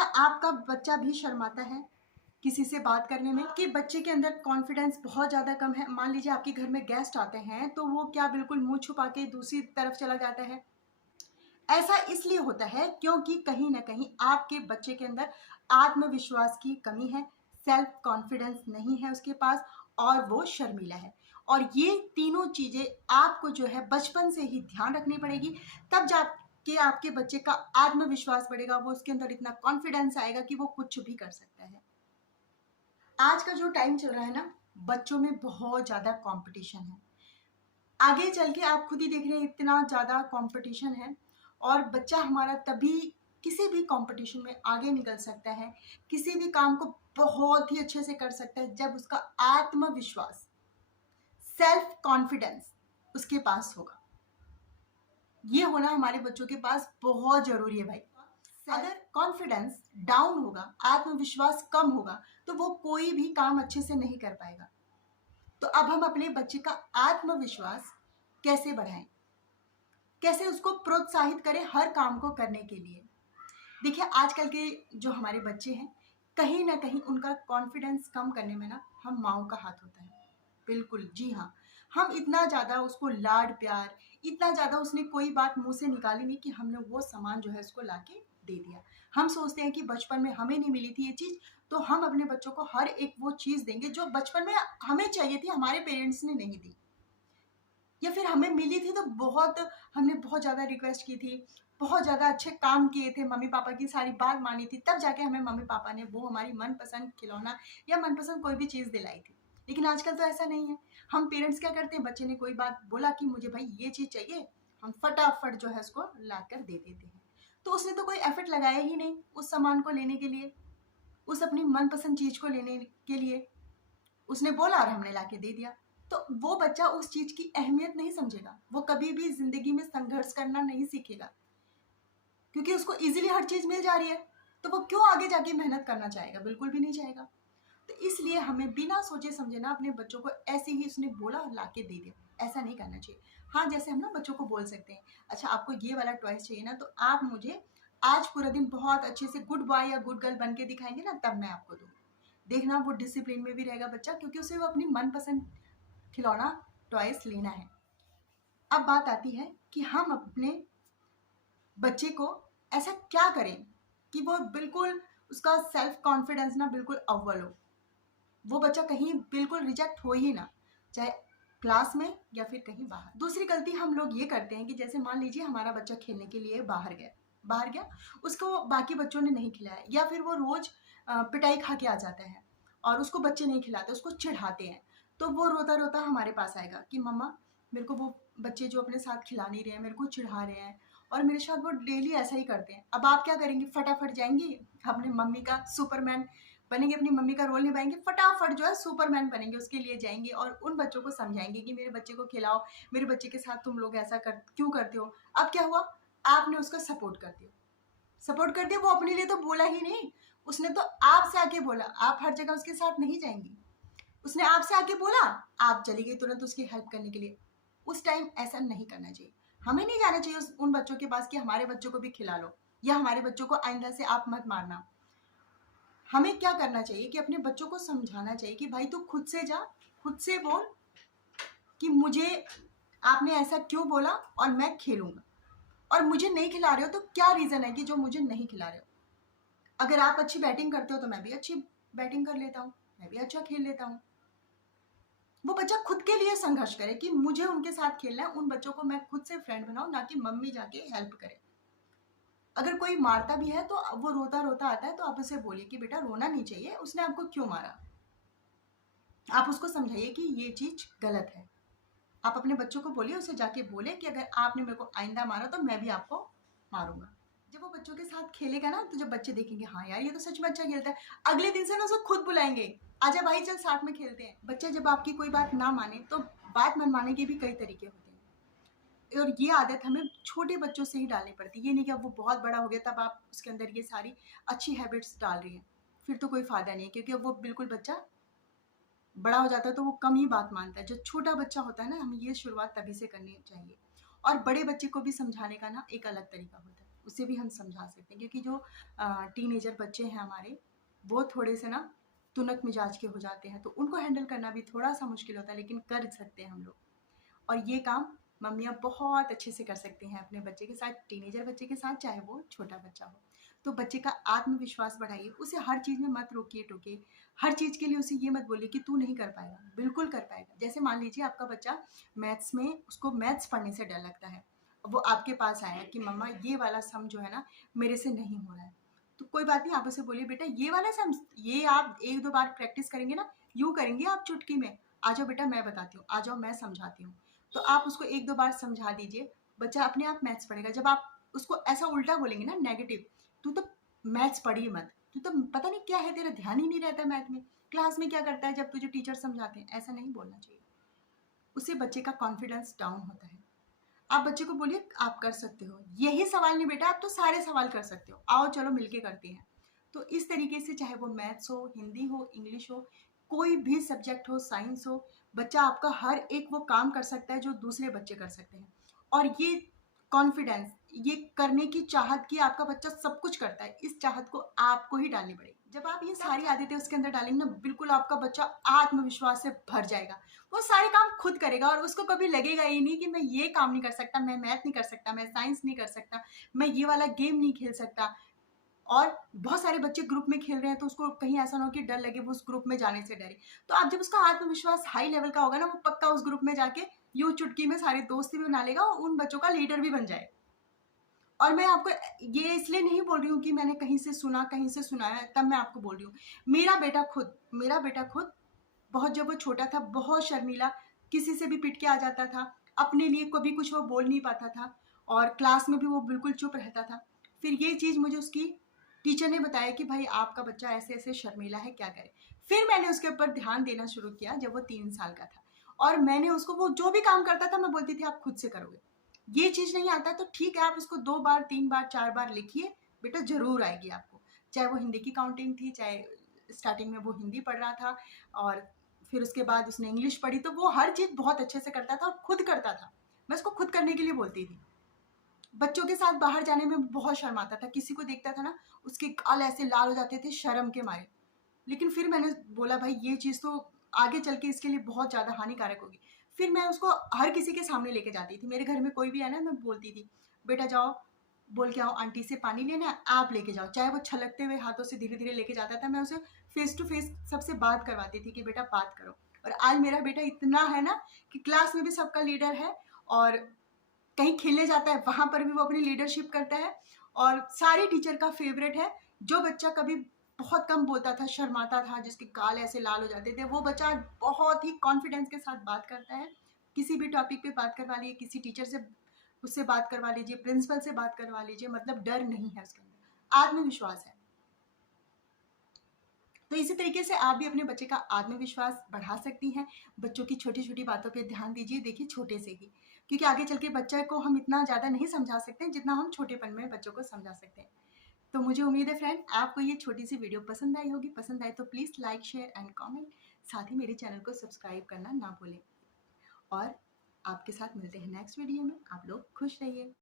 क्या आपका बच्चा भी शर्माता है किसी से बात करने में? कि बच्चे के अंदर कॉन्फिडेंस बहुत ज़्यादा कम है? मान लीजिए आपके घर में गेस्ट आते हैं तो वो क्या बिल्कुल मुँह छुपा के दूसरी तरफ चला जाता है? ऐसा इसलिए होता है क्योंकि कहीं न कहीं आपके बच्चे के अंदर आत्मविश्वास की कमी है, सेल्फ कॉन्फिडेंस नहीं है उसके पास और वो शर्मीला है। और ये तीनों चीज़ें आपको जो है बचपन से ही ध्यान रखनी पड़ेगी, तब जाके आपके बच्चे का आत्मविश्वास बढ़ेगा, वो उसके अंदर इतना कॉन्फिडेंस आएगा कि वो कुछ भी कर सकता है। आज का जो टाइम चल रहा है ना, बच्चों में बहुत ज़्यादा कॉम्पिटिशन है। आगे चल के आप खुद ही देख रहे हैं इतना ज़्यादा कॉम्पिटिशन है और बच्चा हमारा तभी किसी भी कॉम्पिटिशन में आगे निकल सकता है, किसी भी काम को बहुत ही अच्छे से कर सकता है जब उसका आत्मविश्वास, सेल्फ कॉन्फिडेंस उसके पास होगा। ये होना हमारे बच्चों के पास बहुत ज़रूरी है भाई। अगर कॉन्फिडेंस डाउन होगा, आत्मविश्वास कम होगा, तो वो कोई भी काम अच्छे से नहीं कर पाएगा। तो अब हम अपने बच्चे का आत्मविश्वास कैसे बढ़ाएं? कैसे उसको प्रोत्साहित करें हर काम को करने के लिए? देखिए आजकल के जो हमारे बच्चे हैं, कहीं न कहीं उनका कॉन्फिडेंस कम करने में ना हम माँओं का हाथ होता है। बिल्कुल, जी हाँ। हम इतना ज़्यादा उसको लाड-प्यार, इतना ज़्यादा उसने कोई बात मुँह से निकाली नहीं कि हमने वो सामान जो है उसको लाके दे दिया। हम सोचते हैं कि बचपन में हमें नहीं मिली थी ये चीज़, तो हम अपने बच्चों को हर एक वो चीज़ देंगे जो बचपन में हमें चाहिए थी, हमारे पेरेंट्स ने नहीं दी। या फिर हमें मिली थी तो हमने बहुत ज़्यादा रिक्वेस्ट की थी, बहुत ज़्यादा अच्छे काम किए थे, मम्मी-पापा की सारी बात मानी थी, तब जाके हमें मम्मी-पापा ने वो हमारी मनपसंद खिलौना या मनपसंद कोई भी चीज़ दिलाई थी। लेकिन आजकल तो ऐसा नहीं है। हम पेरेंट्स क्या करते हैं, बच्चे ने कोई बात बोला कि मुझे भाई ये चीज़ चाहिए, हम फटाफट जो है उसको लाकर दे देते हैं। तो उसने तो कोई एफर्ट लगाया ही नहीं उस सामान को लेने के लिए, उस अपनी मनपसंद चीज़ को लेने के लिए। उसने बोला और हमने लाके दे दिया। तो वो बच्चा उस चीज़ की अहमियत नहीं समझेगा। वो कभी भी ज़िंदगी में संघर्ष करना नहीं सीखेगा। क्योंकि उसको ईज़िली हर चीज़ मिल जा रही है, तो वो क्यों आगे जाके मेहनत करना चाहेगा? बिल्कुल भी नहीं चाहेगा। तो इसलिए हमें बिना सोचे-समझे ना अपने बच्चों को ऐसे ही उसने बोला और लाके दे दिया, ऐसा नहीं करना चाहिए। हाँ, जैसे हम ना बच्चों को बोल सकते हैं, अच्छा आपको ये वाला टॉयज़ चाहिए ना, तो आप मुझे आज पूरा दिन बहुत अच्छे से गुड बॉय या गुड गर्ल बन के दिखाएँगे ना, तब मैं आपको दूँगी। देखना वो डिसिप्लिन में भी रहेगा बच्चा, क्योंकि उसे वो अपनी मनपसंद खिलौना, टॉयज़ लेना है। अब बात आती है कि हम अपने बच्चे को ऐसा क्या करें कि वो बिल्कुल उसका सेल्फ कॉन्फिडेंस ना बिल्कुल अव्वल हो। वो बच्चा कहीं बिल्कुल रिजेक्ट हो ही ना, चाहे क्लास में या फिर कहीं बाहर। दूसरी गलती हम लोग ये करते हैं कि जैसे मान लीजिए हमारा बच्चा खेलने के लिए बाहर गया, उसको बाकी बच्चों ने नहीं खिलाया या फिर वो रोज़ पिटाई खा के आ जाता है और उसको बच्चे नहीं खिलाते, उसको चिढ़ाते हैं। तो वो रोता-रोता हमारे पास आएगा कि मम्मा मेरे को वो बच्चे जो अपने साथ खिला नहीं रहे हैं, मेरे को चिढ़ा रहे हैं और मेरे साथ वो डेली ऐसा ही करते हैं। अब आप क्या करेंगी? फटाफट जाएँगी, अपनी मम्मी का सुपरमैन बनेंगे, अपनी मम्मी का रोल निभाएँगे, फटाफट जो है सुपरमैन बनेंगे, उसके लिए जाएँगे और उन बच्चों को समझाएँगे कि मेरे बच्चे को खिलाओ, मेरे बच्चे के साथ तुम लोग ऐसा कर क्यों करते हो? अब क्या हुआ? आपने उसका सपोर्ट कर दिया, वो अपने लिए तो बोला ही नहीं, उसने तो आपसे आके बोला, आप हर जगह उसके साथ नहीं जाएँगी। उसने आपसे आके बोला, आप चली गई तुरंत उसकी हेल्प करने के लिए। उस टाइम ऐसा नहीं करना चाहिए। हमें नहीं जाना चाहिए उन बच्चों के पास कि हमारे बच्चों को भी खिला लो या हमारे बच्चों को आइंदा से आप मत मारना। हमें क्या करना चाहिए कि अपने बच्चों को समझाना चाहिए कि भाई तू खुद से जा, खुद से बोल कि मुझे आपने ऐसा क्यों बोला और मैं खेलूँगा। और मुझे नहीं खिला रहे हो तो क्या रीज़न है कि जो मुझे नहीं खिला रहे हो? अगर आप अच्छी बैटिंग करते हो तो मैं भी अच्छी बैटिंग कर लेता हूँ, मैं भी अच्छा खेल लेता हूँ। वो बच्चा खुद के लिए संघर्ष करे कि मुझे उनके साथ खेलना है, उन बच्चों को मैं खुद से फ्रेंड बनाऊँ, ना कि मम्मी जाके हेल्प करे। अगर कोई मारता भी है तो वो रोता-रोता आता है तो आप उसे बोलिए कि बेटा रोना नहीं चाहिए, उसने आपको क्यों मारा? आप उसको समझाइए कि ये चीज़ गलत है। आप अपने बच्चों को बोलिए, उसे जाके बोले कि अगर आपने मेरे को आइंदा मारा तो मैं भी आपको मारूँगा। जब वो बच्चों के साथ खेलेगा ना, तो जब बच्चे देखेंगे हाँ यार ये तो सच में अच्छा खेलता है, अगले दिन से ना उसको खुद बुलाएँगे, आजा भाई चल साथ में खेलते हैं। बच्चे जब आपकी कोई बात ना माने तो बात मनवाने के भी कई तरीके होते हैं और ये आदत हमें छोटे बच्चों से ही डालनी पड़ती है। ये नहीं कि अब वो बहुत बड़ा हो गया तब आप उसके अंदर ये सारी अच्छी हैबिट्स डाल रही हैं, फिर तो कोई फ़ायदा नहीं है, क्योंकि अब वो बिल्कुल बच्चा बड़ा हो जाता है तो वो कम ही बात मानता है। जो छोटा बच्चा होता है ना, हमें ये शुरुआत तभी से करनी चाहिए और बड़े बच्चे को भी समझाने का ना एक अलग तरीका होता है। उसे भी हम समझा सकते हैं, क्योंकि जो टीनेजर बच्चे हैं हमारे, वो थोड़े से ना तुनक मिजाज के हो जाते हैं, तो उनको हैंडल करना भी थोड़ा सा मुश्किल होता है, लेकिन कर सकते हैं हम लोग। और ये काम मम्मियाँ बहुत अच्छे से कर सकती हैं अपने बच्चे के साथ, टीनेजर बच्चे के साथ, चाहे वो छोटा बच्चा हो। तो बच्चे का आत्मविश्वास बढ़ाइए, उसे हर चीज़ में मत रोकिए टोकिए, हर चीज़ के लिए उसे ये मत बोलिए कि तू नहीं कर पाएगा, बिल्कुल कर पाएगा। जैसे मान लीजिए आपका बच्चा मैथ्स में, उसको मैथ्स पढ़ने से डर लगता है, वो आपके पास आया कि मम्मा ये वाला सम जो है ना मेरे से नहीं हो रहा है, तो कोई बात नहीं, आप उसे बोलिए बेटा ये वाला सम, ये आप एक दो बार प्रैक्टिस करेंगे ना, यूँ करेंगे आप चुटकी में, आ जाओ बेटा मैं बताती हूँ, आ जाओ मैं समझाती हूँ। तो आप उसको एक दो बार समझा दीजिए, बच्चा अपने आप मैथ्स पढ़ेगा। जब आप उसको ऐसा उल्टा बोलेंगे ना नेगेटिव, तू तो मैथ्स पढ़ी मत, तू तो पता नहीं क्या है, तेरा ध्यान ही नहीं रहता मैथ में, क्लास में क्या करता है जब तुझे टीचर समझाते हैं, ऐसा नहीं बोलना चाहिए। उससे बच्चे का कॉन्फिडेंस डाउन होता है। आप बच्चे को बोलिए आप कर सकते हो, यही सवाल नहीं बेटा, आप तो सारे सवाल कर सकते हो, आओ चलो मिलके करते हैं। तो इस तरीके से चाहे वो मैथ्स हो, हिंदी हो, इंग्लिश हो, कोई भी सब्जेक्ट हो, साइंस हो, बच्चा आपका हर एक वो काम कर सकता है जो दूसरे बच्चे कर सकते हैं। और ये कॉन्फिडेंस, ये करने की चाहत कि आपका बच्चा सब कुछ करता है, इस चाहत को आपको ही डालनी पड़ेगी। जब आप ये सारी आदतें उसके अंदर डालेंगे ना, बिल्कुल आपका बच्चा आत्मविश्वास से भर जाएगा, वो सारे काम खुद करेगा, और उसको कभी लगेगा ही नहीं कि मैं ये काम नहीं कर सकता, मैं मैथ नहीं कर सकता, मैं साइंस नहीं कर सकता, मैं ये वाला गेम नहीं खेल सकता। और बहुत सारे बच्चे ग्रुप में खेल रहे हैं, तो उसको कहीं ऐसा ना हो कि डर लगे, वो उस ग्रुप में जाने से डरे। तो आप जब उसका आत्मविश्वास हाई लेवल का होगा ना, वो पक्का उस ग्रुप में जाके यूं चुटकी में सारे दोस्त भी बना लेगा, और उन बच्चों का लीडर भी बन जाए। और मैं आपको ये इसलिए नहीं बोल रही हूँ कि मैंने कहीं से सुना, कहीं से सुनाया, तब मैं आपको बोल रही हूँ। मेरा बेटा खुद बहुत, जब वो छोटा था, बहुत शर्मीला, किसी से भी पिट के आ जाता था, अपने लिए कभी कुछ वो बोल नहीं पाता था, और क्लास में भी वो बिल्कुल चुप रहता था। फिर ये चीज़ मुझे उसकी टीचर ने बताया कि भाई आपका बच्चा ऐसे ऐसे शर्मीला है, क्या करे। फिर मैंने उसके ऊपर ध्यान देना शुरू किया जब वो 3 साल का था, और मैंने उसको, वो जो भी काम करता था मैं बोलती थी आप खुद से करोगे, ये चीज़ नहीं आता तो ठीक है, आप इसको 2 बार 3 बार 4 बार लिखिए, बेटा जरूर आएगी आपको। चाहे वो हिंदी की काउंटिंग थी, चाहे स्टार्टिंग में वो हिंदी पढ़ रहा था, और फिर उसके बाद उसने इंग्लिश पढ़ी, तो वो हर चीज़ बहुत अच्छे से करता था और खुद करता था। मैं उसको खुद करने के लिए बोलती थी। बच्चों के साथ बाहर जाने में बहुत शर्माता था, किसी को देखता था ना उसके गाल ऐसे लाल हो जाते थे शर्म के मारे। लेकिन फिर मैंने बोला भाई ये चीज़ तो आगे चल के इसके लिए बहुत ज़्यादा हानिकारक होगी। फिर मैं उसको हर किसी के सामने लेके जाती थी, मेरे घर में कोई भी है ना, मैं बोलती थी बेटा जाओ बोल के आओ आंटी से पानी लेना है, आप लेके जाओ। चाहे वो छलकते हुए हाथों से धीरे धीरे लेके जाता था, मैं उसे फेस टू फेस सबसे बात करवाती थी कि बेटा बात करो। और आज मेरा बेटा इतना है ना कि क्लास में भी सबका लीडर है, और कहीं खेलने जाता है वहां पर भी वो अपनी लीडरशिप करता है, और सारी टीचर का फेवरेट है। जो बच्चा कभी बहुत कम बोलता था, शर्माता था, जिसके गाल ऐसे लाल हो जाते थे, वो बच्चा बहुत ही कॉन्फिडेंस के साथ बात करता है। किसी भी टॉपिक पे बात करवा लीजिए, किसी टीचर से उससे बात करवा लीजिए, प्रिंसिपल से बात करवा लीजिए, मतलब डर नहीं है उसके अंदर, आत्मविश्वास है। तो इसी तरीके से आप भी अपने बच्चे का आत्मविश्वास बढ़ा सकती हैं। बच्चों की छोटी छोटी बातों पे ध्यान दीजिए, देखिए छोटे से ही, क्योंकि आगे चल के बच्चे को हम इतना ज़्यादा नहीं समझा सकते जितना हम छोटेपन में बच्चों को समझा सकते हैं। तो मुझे उम्मीद है फ्रेंड आपको ये छोटी सी वीडियो पसंद आई होगी। पसंद आए तो please like share and comment, साथ ही मेरे चैनल को सब्सक्राइब करना ना भूलें। और आपके साथ मिलते हैं नेक्स्ट वीडियो में। आप लोग खुश रहिए।